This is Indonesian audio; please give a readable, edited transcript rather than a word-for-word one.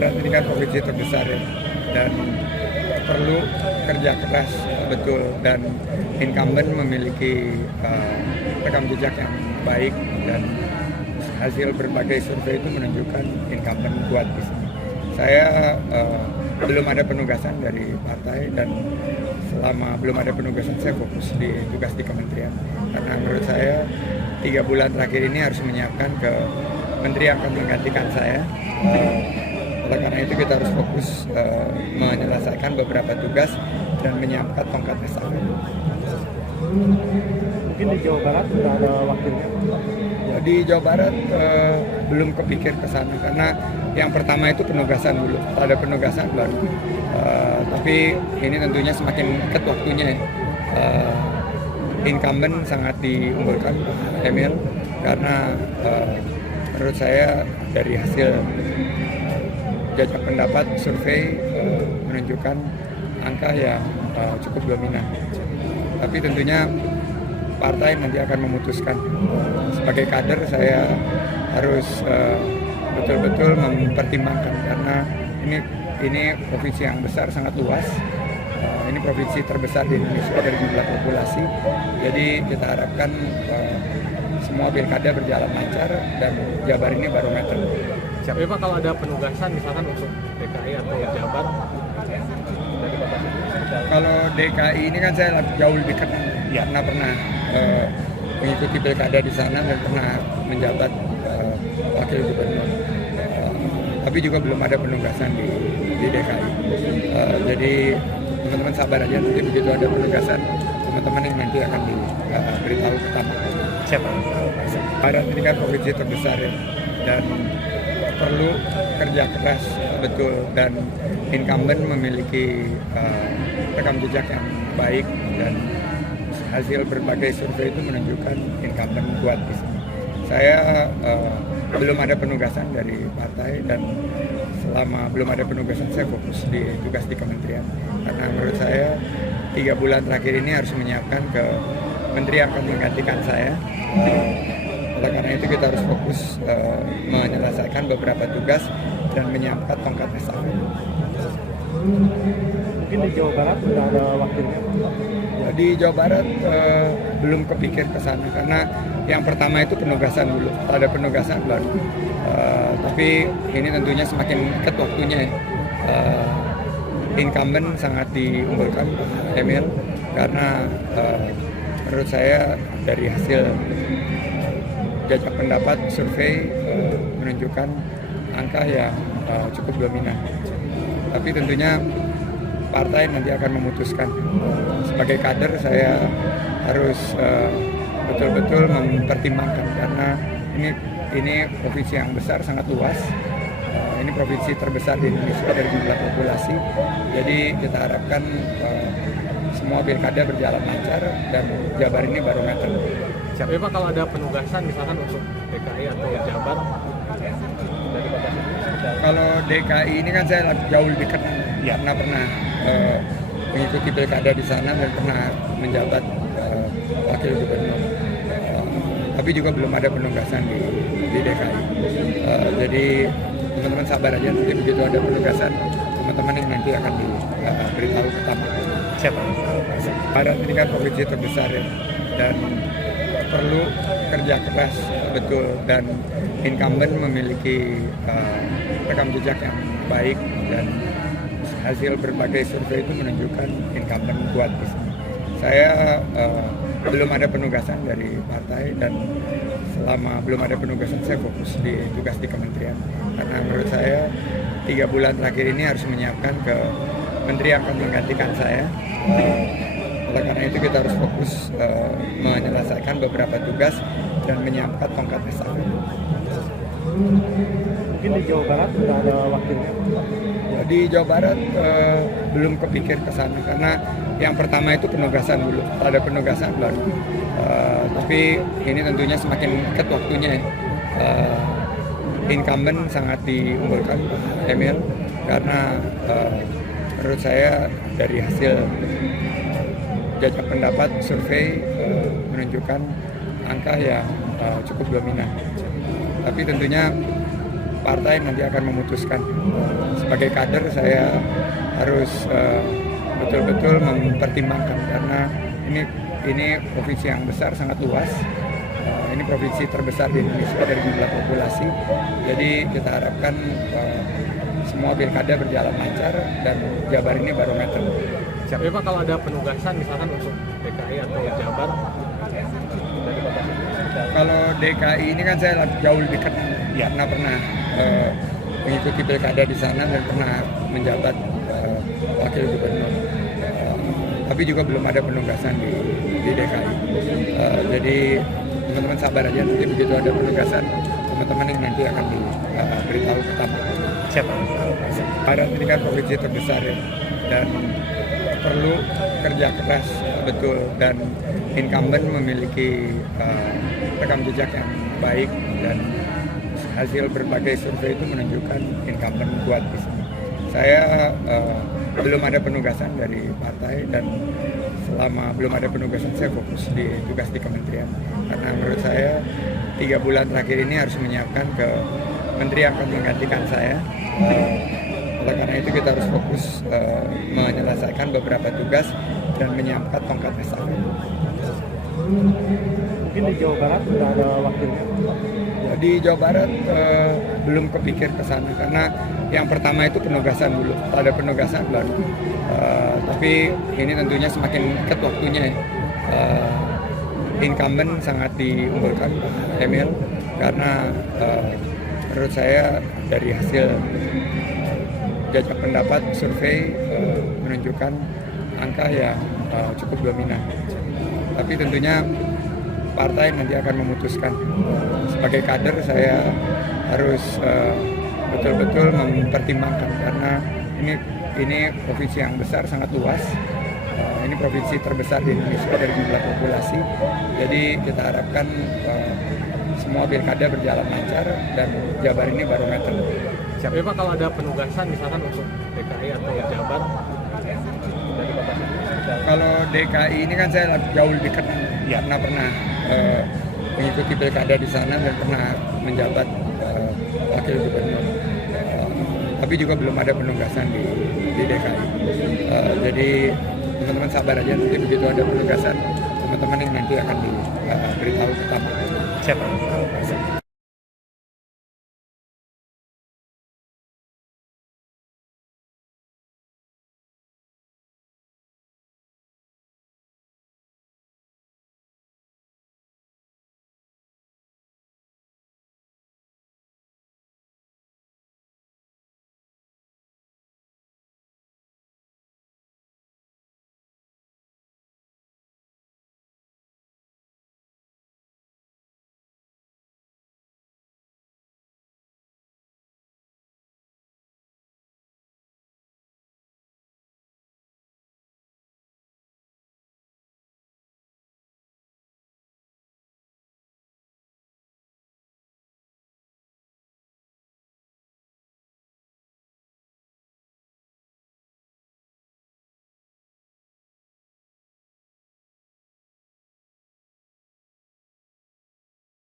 Barat ini kan provinsi terbesar ya, dan perlu kerja keras betul, dan incumbent memiliki rekam jejak yang baik, dan hasil berbagai survei itu menunjukkan incumbent kuat di sini. Saya belum ada penugasan dari partai, dan selama belum ada penugasan saya fokus di tugas di kementerian, karena menurut saya 3 bulan terakhir ini harus menyiapkan ke menteri yang akan menggantikan saya. Oleh karena itu kita harus fokus menyelesaikan beberapa tugas dan menyiapkan tongkat estafet. Mungkin di Jawa Barat sudah ada wakilnya? Di Jawa Barat belum kepikir ke sana, karena yang pertama itu penugasan dulu. Ada penugasan baru. Tapi ini tentunya semakin dekat waktunya ya. Incumbent sangat diunggulkan Emil, karena menurut saya dari hasil jajak pendapat survei menunjukkan angka yang cukup dominan. Tapi tentunya partai nanti akan memutuskan. Sebagai kader saya harus betul-betul mempertimbangkan, karena ini provinsi yang besar, sangat luas. Ini provinsi terbesar di Indonesia dari jumlah populasi. Jadi kita harapkan semua pilkada berjalan lancar, dan Jabar ini barometer. Tapi Pak, kalau ada penugasan misalkan untuk DKI atau Jabar dari Bapak? Kalau DKI ini kan saya jauh lebih kenal, karena pernah mengikuti pilkada di sana dan pernah menjabat wakil gubernur. Tapi juga belum ada penugasan di DKI. Jadi teman-teman sabar aja, nanti begitu ada penugasan, teman-teman yang nanti akan diberitahu pertama. Siapa? Barat ini kan provinsi terbesar ya, dan perlu kerja keras betul, dan incumbent memiliki rekam jejak yang baik, dan hasil berbagai survei itu menunjukkan incumbent kuat di sini. Saya belum ada penugasan dari partai, dan selama belum ada penugasan saya fokus di tugas di kementerian, karena menurut saya 3 bulan terakhir ini harus menyiapkan ke menteri yang akan menggantikan saya. Oleh karena itu kita harus fokus menyelesaikan beberapa tugas dan menyiapkan tongkat estafet. Mungkin di Jawa Barat sudah ada wakilnya? Di Jawa Barat belum kepikir ke sana, karena yang pertama itu penugasan dulu. Ada penugasan baru. Tapi ini tentunya semakin dekat waktunya ya. Incumbent sangat diunggulkan Emil, karena menurut saya dari hasil jajak pendapat survei menunjukkan angka yang cukup dominan. Tapi tentunya partai nanti akan memutuskan. Sebagai kader saya harus betul-betul mempertimbangkan, karena ini provinsi yang besar, sangat luas. Ini provinsi terbesar di Indonesia dari jumlah populasi. Jadi kita harapkan semua pilkada berjalan lancar, dan Jabar ini barometer. Tapi Pak, kalau ada penugasan misalkan untuk DKI atau Jabar dari Bapak? Kalau DKI ini kan saya jauh lebih kenal, karena pernah mengikuti pilkada di sana dan pernah menjabat wakil gubernur. Tapi juga belum ada penugasan di DKI. Jadi teman-teman sabar aja, nanti begitu ada penugasan, teman-teman yang nanti akan diberitahu pertama. Siapa? Barat ini kan provinsi terbesar ya, dan perlu kerja keras betul, dan incumbent memiliki rekam jejak yang baik, dan hasil berbagai survei itu menunjukkan incumbent kuat di sini. Saya belum ada penugasan dari partai, dan selama belum ada penugasan saya fokus di tugas di kementerian, karena menurut saya 3 bulan terakhir ini harus menyiapkan ke menteri yang akan menggantikan saya. Oleh karena itu kita harus fokus menyelesaikan beberapa tugas dan menyiapkan tongkat estafet. Mungkin di Jawa Barat sudah ada wakilnya? Di Jawa Barat belum kepikir ke sana, karena yang pertama itu penugasan dulu. Ada penugasan baru. Tapi ini tentunya semakin dekat waktunya ya. Incumbent sangat diunggulkan Emil, karena menurut saya dari hasil jajak pendapat survei menunjukkan angka yang cukup dominan. Tapi tentunya partai nanti akan memutuskan. Sebagai kader saya harus betul-betul mempertimbangkan karena ini provinsi yang besar, sangat luas. Ini provinsi terbesar di Indonesia dari jumlah populasi. Jadi kita harapkan semua pilkada berjalan lancar dan Jabar ini barometer. Tapi Pak, kalau ada penugasan misalkan untuk DKI atau Jabar dari Bapak sendiri? Kalau DKI ini kan saya jauh lebih dekat karena pernah mengikuti pilkada di sana dan pernah menjabat wakil gubernur. Tapi juga belum ada penugasan di DKI. Jadi teman-teman sabar aja, nanti begitu ada penugasan teman-teman yang nanti akan diberitahu pertama. Siapa? Barat ini kan provinsi terbesar ya, dan perlu kerja keras betul, dan incumbent memiliki rekam jejak yang baik, dan hasil berbagai survei itu menunjukkan incumbent kuat di sini. Saya belum ada penugasan dari partai, dan selama belum ada penugasan saya fokus di tugas di kementerian, karena menurut saya 3 bulan terakhir ini harus menyiapkan ke menteri yang akan menggantikan saya. Oleh karena itu kita harus fokus menyelesaikan beberapa tugas dan menyiapkan tongkat estafet. Mungkin di Jawa Barat sudah ada wakilnya. Di Jawa Barat belum kepikir ke sana karena yang pertama itu penugasan dulu. Ada penugasan baru. Tapi ini tentunya semakin dekat waktunya ya. Incumbent sangat diunggulkan Emil karena menurut saya dari hasil jajak pendapat survei menunjukkan angka yang cukup dominan. Tapi tentunya partai nanti akan memutuskan. Sebagai kader saya harus betul-betul mempertimbangkan karena ini provinsi yang besar, sangat luas. Ini provinsi terbesar di Indonesia dari jumlah populasi. Jadi kita harapkan semua pilkada berjalan lancar dan Jabar ini barometer. Tapi Pak, kalau ada penugasan misalkan untuk DKI atau Jabar dari Bapak sendiri? Kalau DKI ini kan saya jauh lebih dekat karena pernah mengikuti pilkada di sana dan pernah menjabat wakil gubernur. Tapi juga belum ada penugasan di DKI. Jadi teman-teman sabar aja, nanti begitu ada penugasan teman-teman yang nanti akan diberitahu pertama. Siapa?